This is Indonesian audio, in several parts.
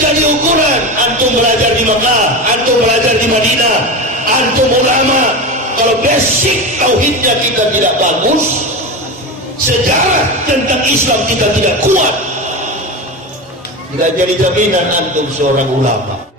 jadi ukuran. Antum belajar di Mekah, antum belajar di Madinah, antum ulama. Kalau basic tauhidnya kita tidak bagus, sejarah tentang Islam kita tidak kuat, tidak jadi jaminan antum seorang ulama.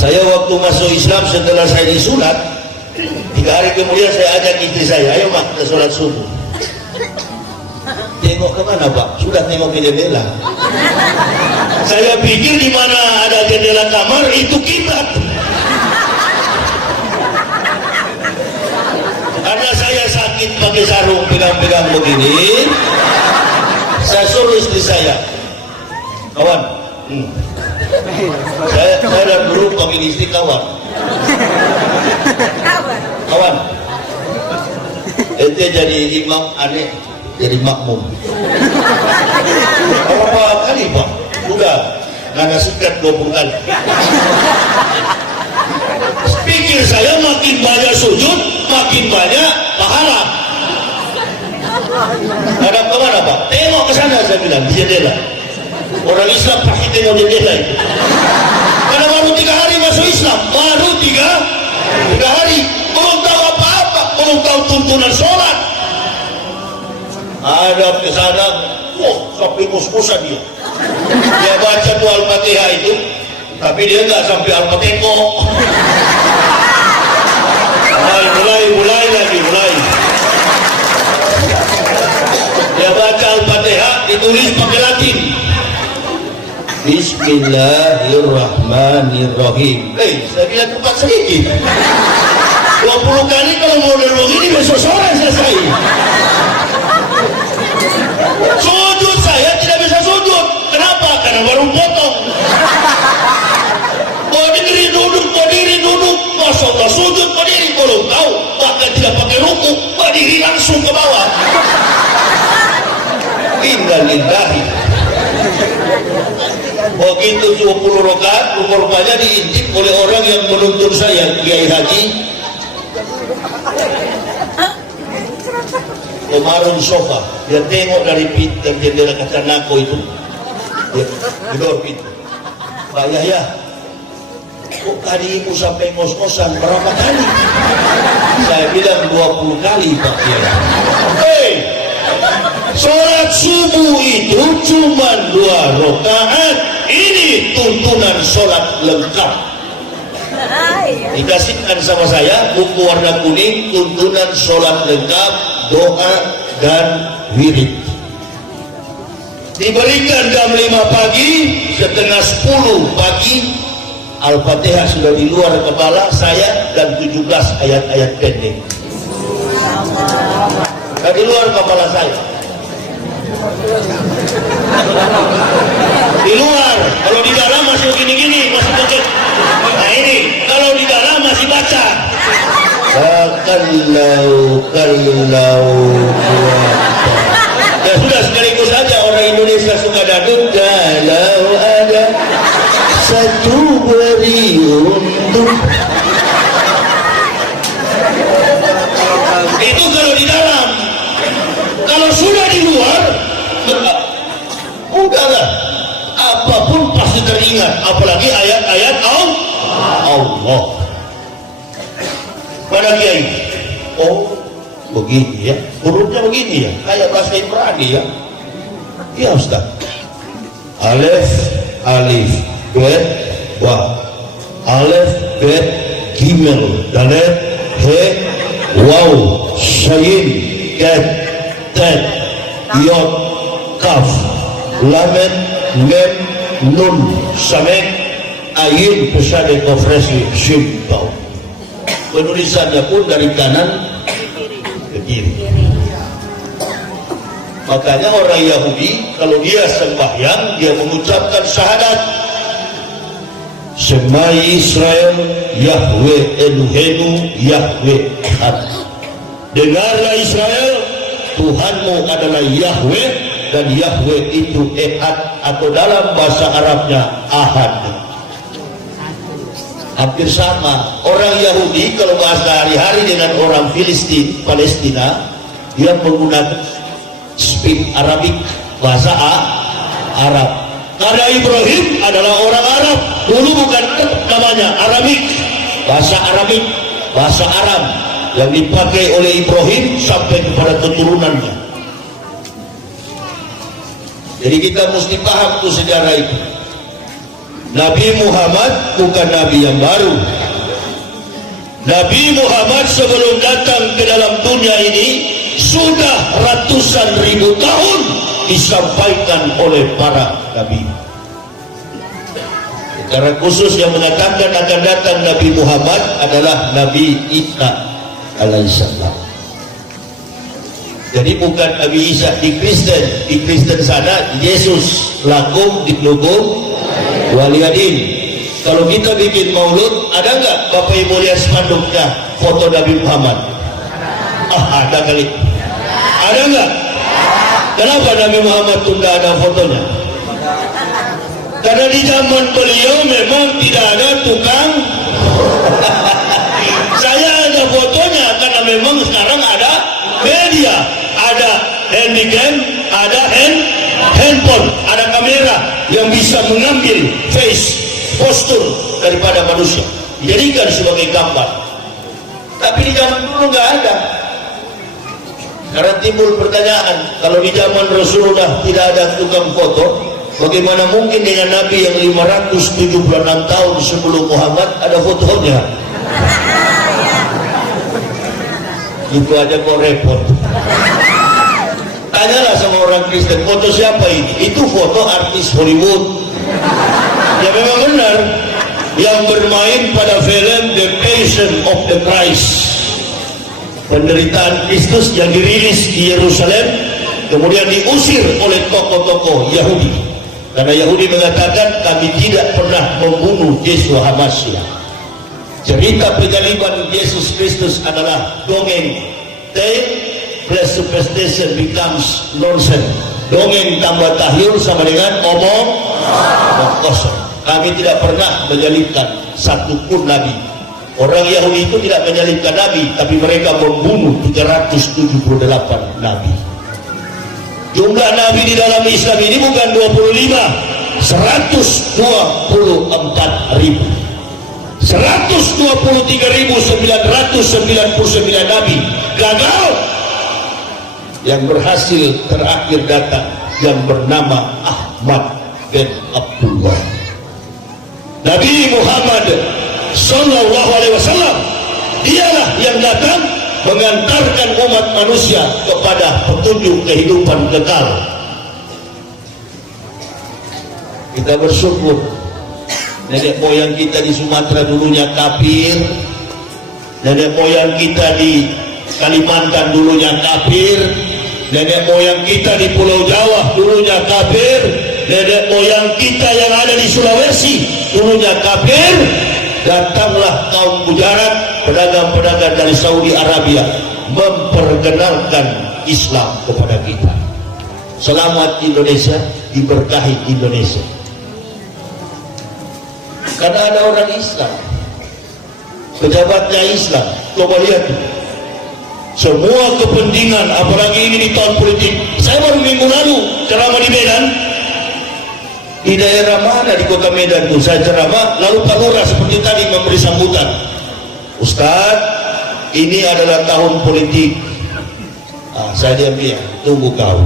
Saya waktu masuk Islam setelah saya disunat, 3 hari kemudian saya ajak istri saya, ayo mak kita sholat subuh. Tengok kemana pak? Sudah tengok ke jendela. Saya pikir di mana ada jendela kamar itu kiblat. Karena saya sakit pakai sarung pegang-pegang begini, saya suruh istri saya, kawan, saya dan dulu panggil istri kawan, ente jadi imam, aneh jadi makmum. Berapa kali pak? Sudah nggak suket 20 kali. Pikir saya makin banyak sujud makin banyak pahala. Ada kemana pak? Tengok ke sana, saya bilang, di jendela. Orang Islam pasti tengok jendela itu. Karena baru 3 hari masuk Islam, baru 3 hari, belum tahu apa-apa, belum tahu tuntunan sholat. Ada ke sana, sampai mus-musan dia. Dia baca tuh Al-Fatihah itu, tapi dia nggak sampai Al-Fatihah. Mulai lagi. Dia baca Al-Fatihah, ditulis pakai Latin. Bismillahirrahmanirrahim. Saya bilang cepat sedikit. 20 kali kalau model begini besok sore selesai. Sujud saya tidak bisa sujud. Kenapa? Karena baru potong. Berdiri duduk. Masya Allah, sujud berdiri, belum tahu. Bahkan tidak pakai ruku, berdiri langsung ke bawah. Innalillahi. Begitu 20 rakaat, rupanya diintip oleh orang yang menuntun saya, Kiai Haji Komarun Sofa. Dia tengok dari pintu jendela kaca nako itu, dia gedor pintu. Pak Yahya, kok tadimu sampai ngos-ngosan berapa kali? Saya bilang 20 kali Pak Yahya. Sholat subuh itu cuma 2 rakaat. Ini tuntunan sholat lengkap. Dikasihkan sama saya buku warna kuning, tuntunan sholat lengkap, doa dan wirid. Diberikan jam 5 pagi, setengah 10 pagi, Al-Fatihah sudah di luar kepala saya dan 17 ayat-ayat pendek. Nah, di luar kepala saya. Di luar, kalau di dalam masih gini-gini, masih bocor. Nah ini, kalau di dalam masih baca. Kalau. Ya sudah, sekaligus saja orang Indonesia suka dangdut. Kalau ada satu beri untuk. Itu kalau di dalam. Kalau sudah di luar, udahlah, apapun pasti teringat, apalagi ayat-ayat Allah. Pada Kiai, oh begini ya, hurufnya begini ya, kayak bahasa Ibrani ya. Ya Ustaz, alif, bet, wa, alif, bet, gimel, dalet, he, waw, syin, ket, tet, yod, kaf, lamet, mem, nun, samek, ayin, pesade, kofresi, simpau. Penulisannya pun dari kanan ke kiri. Makanya orang Yahudi kalau dia sembahyang, dia mengucapkan syahadat, Shema Israel, Yahweh Elohenu, Yahweh Echad. Dengarlah Israel, Tuhanmu adalah Yahweh, dan Yahweh itu Ehad, atau dalam bahasa Arabnya Ahad. Hampir sama. Orang Yahudi kalau bahasa hari-hari dengan orang Filistin, Palestina, dia menggunakan speak Arabik, bahasa Arab. Karena Ibrahim adalah orang Arab, dulu bukan namanya Arabik, bahasa Arabik, bahasa Arab yang dipakai oleh Ibrahim sampai kepada keturunannya. Jadi kita mesti paham tuh sejarah itu. Nabi Muhammad bukan Nabi yang baru. Nabi Muhammad sebelum datang ke dalam dunia ini sudah ratusan ribu tahun disampaikan oleh para Nabi. Secara khusus yang mengatakan akan datang Nabi Muhammad adalah Nabi Isa alaihissalam. Jadi bukan Nabi Isa di Kristen sana Yesus lakum diblukum waliyadin. Kalau kita bikin maulud, ada nggak Bapak Ibu lihat spanduknya foto Nabi Muhammad? Ada kali. Ada nggak? Kenapa Nabi Muhammad itu nggak ada fotonya? Karena di zaman beliau memang tidak ada tukang. Saya ada fotonya karena memang sekarang ada media, ada handycam, ada handphone, ada kamera yang bisa mengambil face, postur daripada manusia, dijadikan sebagai gambar. Tapi di zaman dulu nggak ada. Karena timbul pertanyaan, kalau di zaman Rasulullah tidak ada tukang foto, bagaimana mungkin dengan Nabi yang 576 tahun sebelum Muhammad ada fotonya? Itu aja kok repot. Tanyalah sama orang Kristen, foto siapa ini? Itu foto artis Hollywood. Ya memang benar, yang bermain pada film The Passion of the Christ, penderitaan Kristus yang dirilis di Yerusalem, kemudian diusir oleh tokoh-tokoh Yahudi. Karena Yahudi mengatakan kami tidak pernah membunuh Yeshua HaMashiach. Cerita penyaliban Yesus Kristus adalah dongeng. Tale plus superstition becomes nonsense. Dongeng tambah tahyul sama dengan omong kosong. Kami tidak pernah menyalibkan satupun nabi. Orang Yahudi itu tidak menyalibkan nabi, tapi mereka membunuh 378 nabi. Jumlah nabi di dalam Islam ini bukan 25, 124.000. 123.999 nabi gagal. Yang berhasil terakhir datang yang bernama Ahmad bin Abdullah. Nabi Muhammad Sallallahu Alaihi Wasallam dialah yang datang mengantarkan umat manusia kepada petunjuk kehidupan kekal. Kita bersyukur nenek moyang kita di Sumatera dulunya kafir, nenek moyang kita di Kalimantan dulunya kafir, nenek moyang kita di Pulau Jawa dulunya kafir, nenek moyang kita yang ada di Sulawesi dulunya kafir. Datanglah kaum Gujarat, pedagang-pedagang dari Saudi Arabia, memperkenalkan Islam kepada kita. Selamat Indonesia, diberkahi Indonesia. Karena ada orang Islam, pejabatnya Islam. Coba lihat tuh, semua kepentingan, apalagi ini di tahun politik. Saya baru minggu lalu ceramah di Medan. Di daerah mana di kota Medan tuh saya ceramah, lalu Pak Lurah seperti tadi memberi sambutan. Ustadz, ini adalah tahun politik. Saya diam-diam, tunggu kau.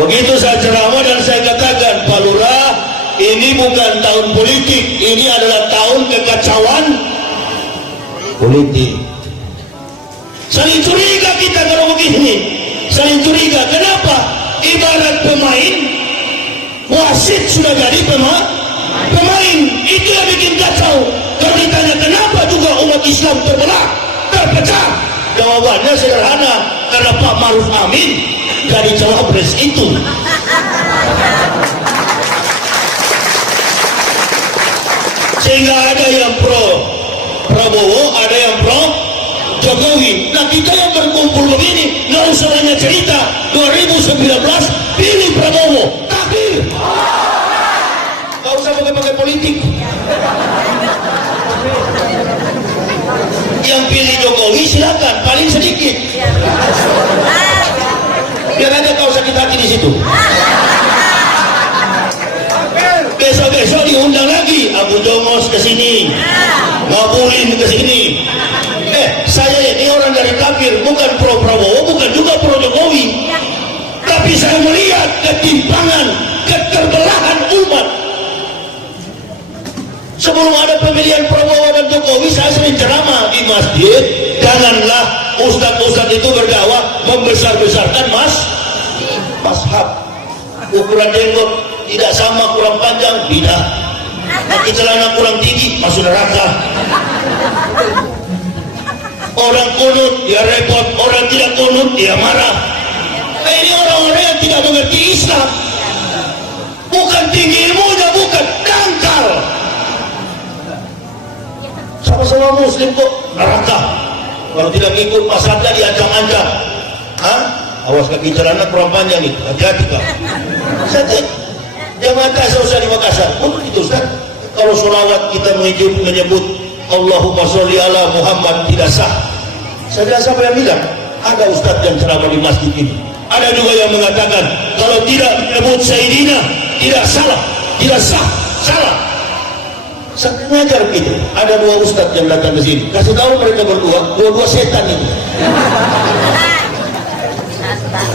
Begitu saya ceramah dan saya katakan, Pak Lurah, ini bukan tahun politik, ini adalah tahun kekacauan politik. Saling curiga kita kalau begini, saling curiga. Kenapa? Ibarat pemain, wasit sudah jadi pemain, itu yang bikin kacau. Kalau ditanya kenapa juga umat Islam terbelah, terpecah, jawabannya sederhana, karena Pak Maruf Amin jadi cawapres itu. Sehingga ada yang pro Prabowo, ada yang pro Jokowi. Nah kita yang berkumpul begini nggak semuanya cerita 2019 pilih Prabowo. Takdir. Gak usah pakai politik. Yang pilih Jokowi silakan, paling sedikit. Biar aja kau sakit hati di situ. Besok-besok diundang lagi Abu Jomos ke sini, Ngabulin ke sini. Saya ini orang dari kafir, bukan pro Prabowo, bukan juga pro Jokowi. Tapi saya melihat ketimpangan, keterbelahan umat. Sebelum ada pemilihan Prabowo dan Jokowi, saya sering ceramah di masjid. Janganlah ustadz-ustadz itu berdakwah membesar-besarkan mazhab. Ukuran jenggot tidak sama, kurang panjang, tidak. Pakai celana kurang tinggi, masuk neraka. Orang kunut dia repot, orang tidak kunut dia marah. Ini orang-orang yang tidak mengerti Islam. Bukan tinggi ilmunya, bukan, dangkal. Sama-sama muslim kok, neraka. Kalau tidak ngikut pasatnya diancam-ancam. Awas kaki celana kurang panjang nih, hati-hati kak. Jamaah saya usah di Makassar. Itu Ustaz. Kalau sholawat kita menyebut Allahumma sholli ala Muhammad tidak sah. Saya siapa yang bilang? Ada Ustaz yang ceramah di masjid ini. Ada juga yang mengatakan kalau tidak menyebut Sayyidina tidak salah, tidak sah, salah. Saya ngajar gitu. Ada dua Ustaz yang datang ke sini. Kasih tahu mereka dua setan itu.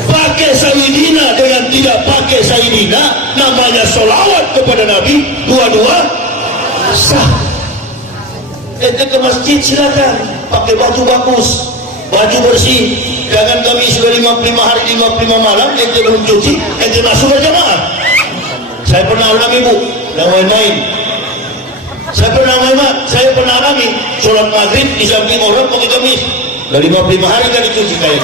Pakai Sayyidina dengan tidak pakai Sayyidina, namanya sholawat kepada Nabi, dua-dua sah. Ente ke masjid silakan, pakai baju bagus, baju bersih, jangan kami sudah 55 hari 55 malam ente belum cuci, ente masuk berjamaah. Saya pernah alami bu, yang main-main. Saya pernah alami sholat maghrib di samping orang pakai gamis. Dari 55 hari kan dicuci kayak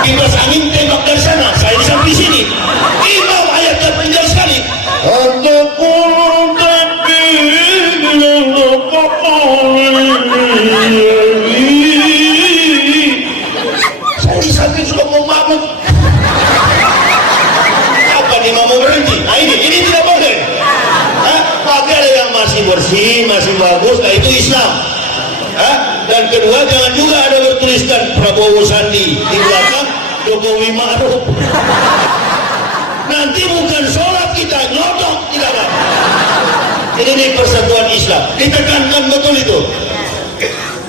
kipas angin tembak dari sana, saya di samping sini. Imam ayat terpencil sekali. Saya di samping sudah mau mabuk. Apa nih mau berhenti? Nah ini tidak boleh. Pakai yang masih bersih, masih bagus, nah itu Islam. Dan kedua, jangan juga ada bertuliskan Prabowo Sandi di belakang Jokowi Ma'ruf. Nanti bukan sholat kita nyodok, tidak apa. Ini persatuan Islam, ditekankan betul itu.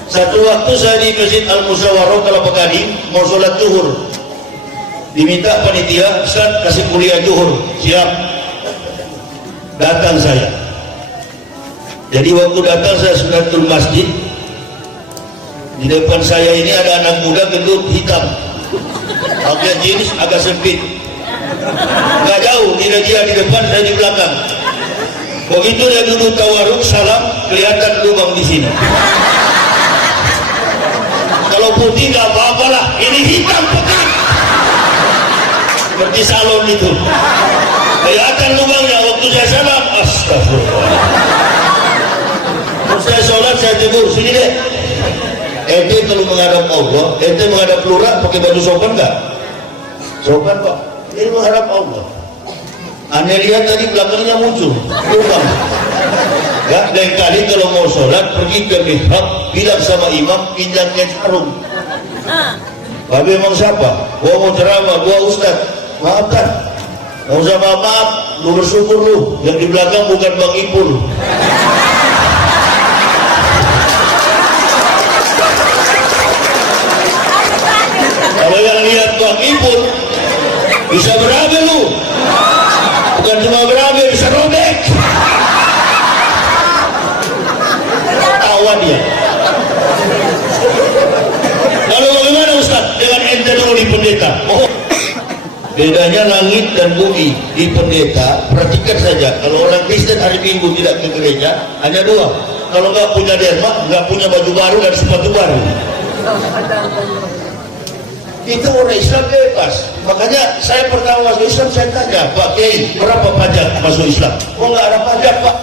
Satu waktu saya di Masjid Al-Musyawarah Kelapa Gading mau sholat zuhur, diminta panitia Ustaz kasih kuliah zuhur, siap. Datang saya. Jadi waktu datang saya sunatul masjid. Di depan saya ini ada anak muda gendut hitam, pakai jeans agak sempit, nggak jauh, dia di depan, saya di belakang. Begitu dia duduk tawaruk salam, kelihatan lubang di sini. Kalau putih nggak apa-apa lah, ini hitam pekat, seperti salon itu. Kelihatan lubangnya. Waktu saya salam, astagfirullah. Terus saya sholat, saya tegur, sini deh. Ente kalau menghadap Allah, ente menghadap lurah pakai baju sopan nggak? Sopan pak. Ini menghadap Allah. Anda lihat tadi belakangnya muncul lubang. Ya, lain kali kalau mau sholat pergi ke mihrab, bilang sama imam pinjamnya sarung. Tapi emang siapa? Gua mau ceramah, gua ustad. Maafkan. Nggak usah maaf, lu bersyukur lu. Yang di belakang bukan Bang Ipul. Kalau yang lihat Bang Ipul bisa berabe lu, bukan cuma berabe, bisa robek. Tawa dia. Lalu bagaimana Ustaz dengan ente dulu di pendeta? Oh, bedanya langit dan bumi. Di pendeta, perhatikan saja, kalau orang Kristen hari Minggu tidak ke gereja hanya dua, kalau nggak punya derma, nggak punya baju baru dan sepatu baru. Itu orang Islam bebas. Makanya saya pertama masuk Islam, saya tanya, Pak Kiai, berapa pajak masuk Islam? Oh nggak ada pajak Pak.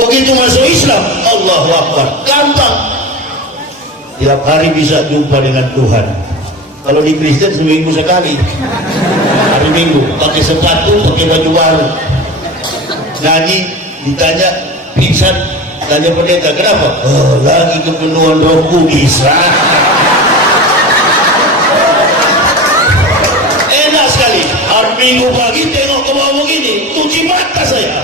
Begitu masuk Islam, Allahu Akbar, gampang. tiap hari bisa jumpa dengan Tuhan. Kalau di Kristen seminggu sekali, hari Minggu, pakai sepatu, pakai baju baru, nyanyi, ditanya pingsan, tanya pendeta kenapa? Oh, lagi kepenuhan Roh Kudus. Enak sekali. Hari Minggu pagi tengok ke bawah begini, cuci mata saya.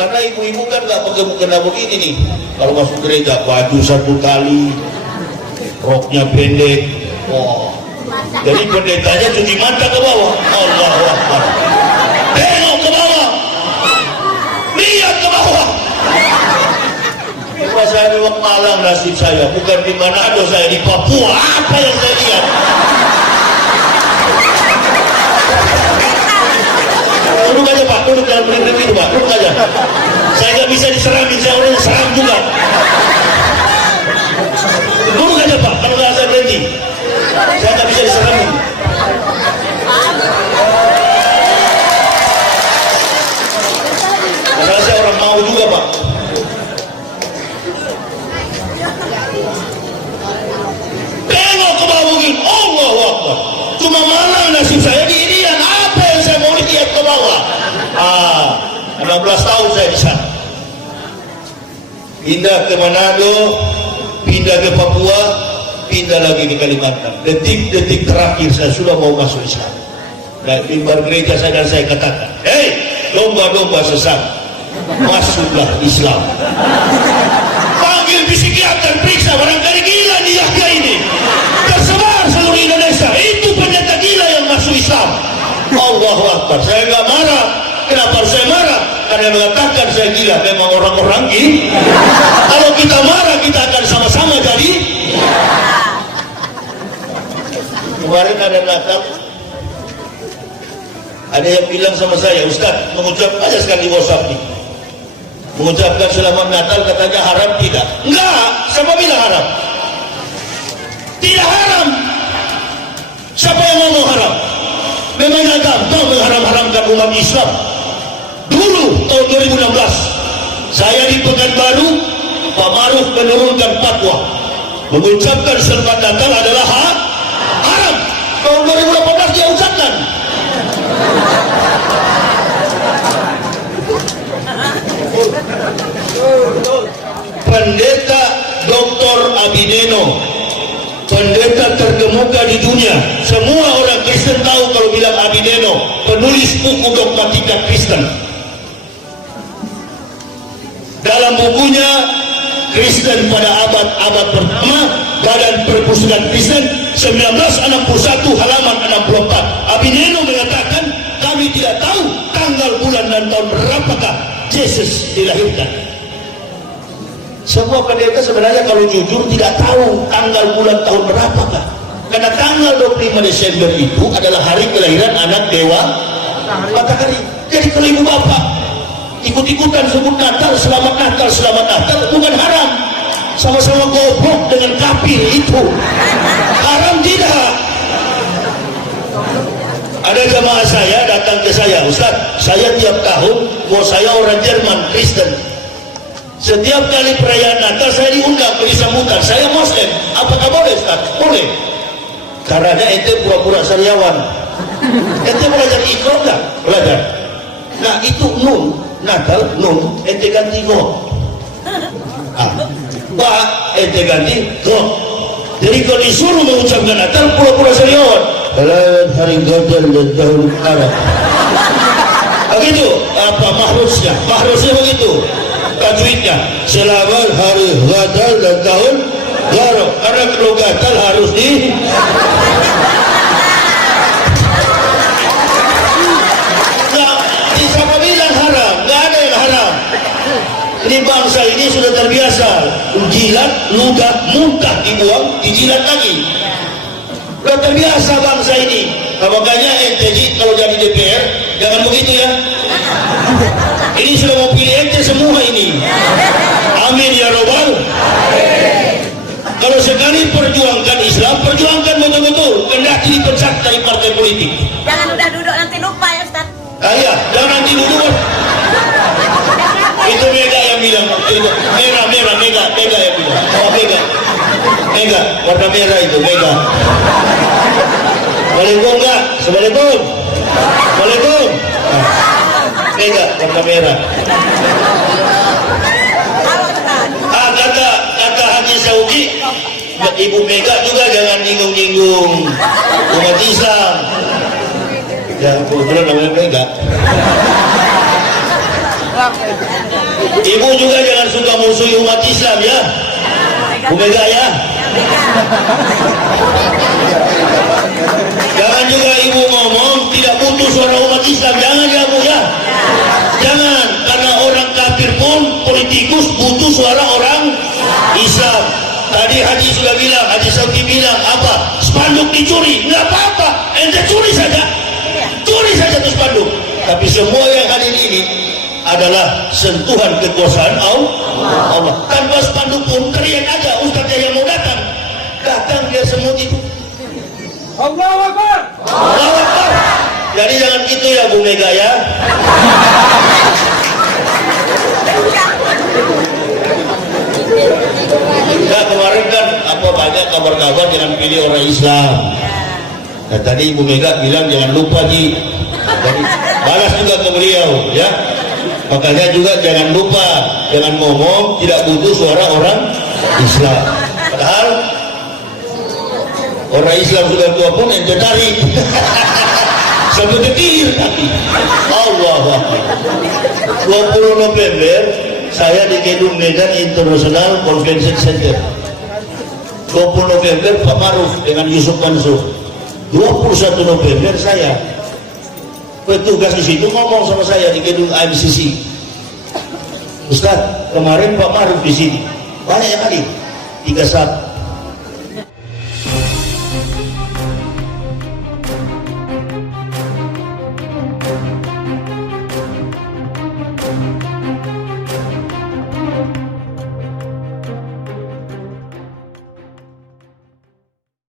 Karena ibu-ibu kan nggak pakai mukena begini nih. Kalau masuk gereja baju satu tali, roknya pendek. Wah. Jadi pendetanya cuci mata ke bawah. Allahu Akbar. Tengok ke bawah. Lihat ke bawah. Pas saya memang malang nasib saya. Bukan di Manado, saya di Papua. Apa yang saya lihat? Duduk aja Pak, duduk jangan berdiri Pak, duduk aja. Saya nggak bisa diseramin, saya orang yang seram juga. Duduk aja Pak, kalau nggak saya berhenti. Saya nggak bisa diseramin. Karena saya orang mau juga Pak. Tengok ke bawah begini, Allahu Akbar. Cuma malang nasib saya di Irian. Apa yang saya mau lihat ke bawah? 16 tahun saya di sana. Pindah ke Manado, pindah ke Papua, pindah lagi di Kalimantan. Detik-detik terakhir saya sudah mau masuk Islam. Dan mimbar gereja saya dan saya katakan, hei domba-domba sesat, masuklah Islam. Panggil psikiater, periksa, barangkali gila di Yahya ini. Tersebar seluruh Indonesia, itu pendeta gila yang masuk Islam. Allahu Akbar. Saya nggak marah. Kenapa harus saya marah? Karena mengatakan saya gila. Memang orang-orang gila. Kalau kita marah, kita akan sama-sama jadi. Kemarin ada Natal, ada yang bilang sama saya, Ustaz, mengucap aja sekali di WhatsApp nih, mengucapkan selamat Natal, katanya haram. Tidak. Enggak. Siapa bilang haram? Tidak haram. Siapa yang ngomong haram? Memang agak gampang mengharam-haramkan umat Islam. Dulu tahun 2016 saya di Pekanbaru, Pak Maruf menurunkan fatwa mengucapkan selamat Natal adalah haram. Tahun 2018 dia ucapkan. Pendeta Dr. Abineno, pendeta terkemuka di dunia. Semua orang Kristen tahu kalau bilang Abineno, penulis buku dogmatika Kristen. Dalam bukunya Kristen pada abad pertama, Badan Perpustakaan Kristen 1961 halaman 64. Abineno mengatakan, kami tidak tahu tanggal, bulan dan tahun berapakah Yesus dilahirkan. Semua pendeta sebenarnya kalau jujur tidak tahu tanggal, bulan, tahun berapakah. Karena tanggal 25 Desember itu adalah hari kelahiran anak Dewa Matahari. Jadi kalau ibu bapak ikut-ikutan sebut Natal, selamat Natal, selamat Natal, bukan haram. Sama-sama goblok dengan kafir itu. Haram tidak. Ada jamaah saya datang ke saya, Ustaz, saya tiap tahun, mau saya orang Jerman Kristen, setiap kali perayaan Natal saya diundang beri sambutan. Saya Muslim, apakah boleh Ustaz? Boleh. Karena ente pura-pura sariawan. Ente belajar ikro enggak? Belajar. Nah itu nun, Natal, nun, ente ganti go. Ba, ente ganti go. Jadi kalau disuruh mengucapkan Natal, pura-pura sariawan. Kalian hari gadal dan tahun Arab. Begitu, apa mahrusnya? Mahrusnya begitu. Tajwidnya, selamat hari gadal dan tahun Garo. Karena kalau gatal harus di siapa bilang haram? Nggak ada yang haram. Ini bangsa ini sudah terbiasa jilat, ludah, muntah dibuang, dijilat lagi. Sudah terbiasa bangsa ini. Nah, makanya ente kalau jadi DPR jangan begitu ya. Ini sudah mau pilih ente semua ini. Amin ya robbal. Kalau sekali perjuangkan Islam, perjuangkan betul-betul. Kendati dipecat dari partai politik. Jangan udah duduk nanti lupa ya Ustaz. Iya, jangan nanti duduk. Itu Mega yang bilang. Mega yang bilang. Oh, Mega. Mega, warna merah itu, Mega. Assalamualaikum enggak? Assalamualaikum. Assalamualaikum. Nah, Mega, warna merah. Kata Haji Saudi, Ibu Mega juga jangan nyinggung-nyinggung umat Islam. Ya, kebetulan namanya Mega. Ibu juga jangan suka musuhi umat Islam ya, Bu Mega ya. Jangan juga ibu ngomong tidak butuh suara umat Islam, jangan ya Bu ya. Jangan, karena orang kafir pun politikus butuh suara orang Islam. Tadi Haji sudah bilang, Haji Saudi bilang apa? Spanduk dicuri, nggak apa-apa, ente curi saja tuh spanduk. Tapi semua yang hadir ini adalah sentuhan kekuasaan Allah. Tanpa spanduk pun teriak aja, ustaznya yang mau datang biar semut itu. Allahu Akbar. Allahu Akbar. Jadi jangan gitu ya Bu Mega ya. Nah, kemarin kan banyak kabar-kabar jangan pilih orang Islam. Nah, tadi Ibu Mega bilang jangan lupa Ji. Jadi balas juga ke beliau ya. Makanya juga jangan lupa, jangan ngomong tidak butuh suara orang Islam. Padahal orang Islam sudah tua pun ente tarik. Sampai ketir tapi Allah. 20 November saya di Gedung Medan International Convention Center. 20 November Pak Maruf dengan Yusuf Mansur. 21 November saya petugas di situ ngomong sama saya di gedung AMCC. Ustaz, kemarin Pak Maruf di sini banyak yang hadir 3